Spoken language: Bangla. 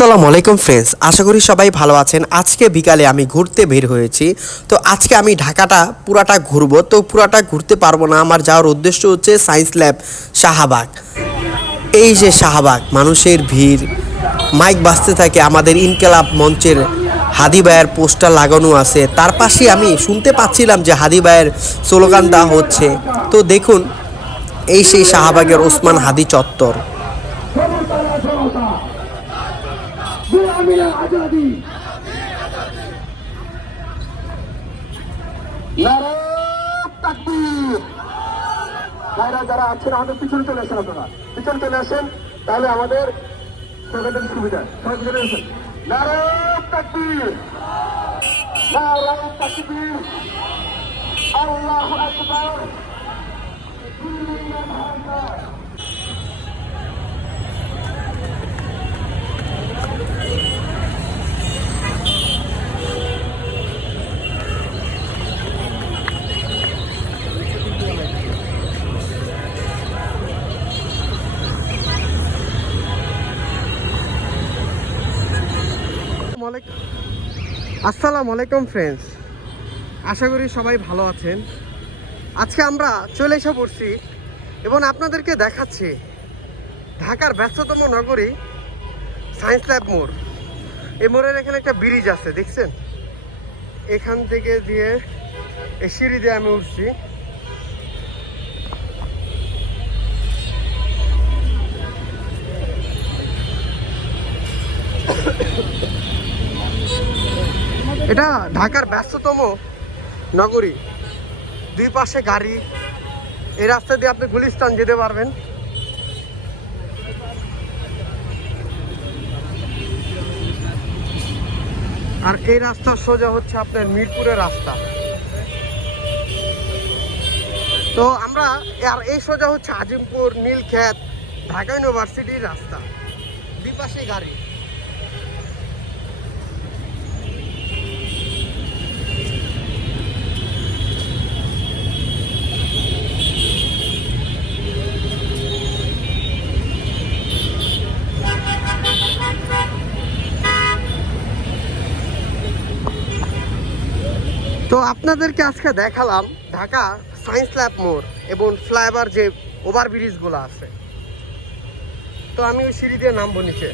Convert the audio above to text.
আসসালামু আলাইকুম ফ্রেন্ডস, আশা করি সবাই ভালো আছেন। আজকে বিকালে আমি ঘুরতে বের হয়েছি। তো আজকে আমি ঢাকাটা পুরাটা ঘুরবো। তো পুরাটা ঘুরতে পারবো না, আমার যাওয়ার উদ্দেশ্য হচ্ছে সায়েন্স ল্যাব শাহবাগ। এই যে শাহবাগ, মানুষের ভিড়, মাইক বাজতে থাকে, আমাদের ইনকেলাব মঞ্চের হাদি ভাইয়ের পোস্টার লাগানো আছে, তার পাশে আমি শুনতে পাচ্ছিলাম যে হাদি ভাইয়ের স্লোগানটা হচ্ছে। তো দেখুন, এই সেই শাহবাগের ওসমান হাদি চত্বর। যারা আছেন আমাদের পিছনে চলে আসেন, আপনারা পিছনে চলে আসেন, তাহলে আমাদের সুবিধা। সবাই পিছনে আসেন। নারায়ণ তাকবীর, নারায়ণ তাকবীর, আল্লাহু আকবার। আসসালামু আলাইকুম ফ্রেন্ডস, আশা করি সবাই ভালো আছেন। আজকে আমরা চলে এসে পড়ছি এবং আপনাদেরকে দেখাচ্ছি ঢাকার ব্যস্ততম নগরী সায়েন্স ল্যাব মোড়। এই মোড়ের এখানে একটা ব্রিজ আছে, দেখছেন? এখান থেকে দিয়ে এই সিঁড়ি দিয়ে আমি উঠছি। এটা ঢাকার ব্যস্ততম নগরী, দুই পাশে গাড়ি। এই রাস্তা দিয়ে আপনি গুলিস্তান যেতে পারবেন। আর এই রাস্তা সোজা হচ্ছে আপনার মিরপুরের রাস্তা। তো আমরা আর এই সোজা হচ্ছে আজিমপুর, নীলক্ষেত, ঢাকা ইউনিভার্সিটির রাস্তা, দুই পাশে গাড়ি। তো আপনাদেরকে আজকে দেখালাম ঢাকা সায়েন্স ল্যাব মোড় এবং ফ্লাইওভার যে ওভারব্রিজগুলো আছে। তো আমি ওই সিঁড়ি দিয়ে নামবো নিচে।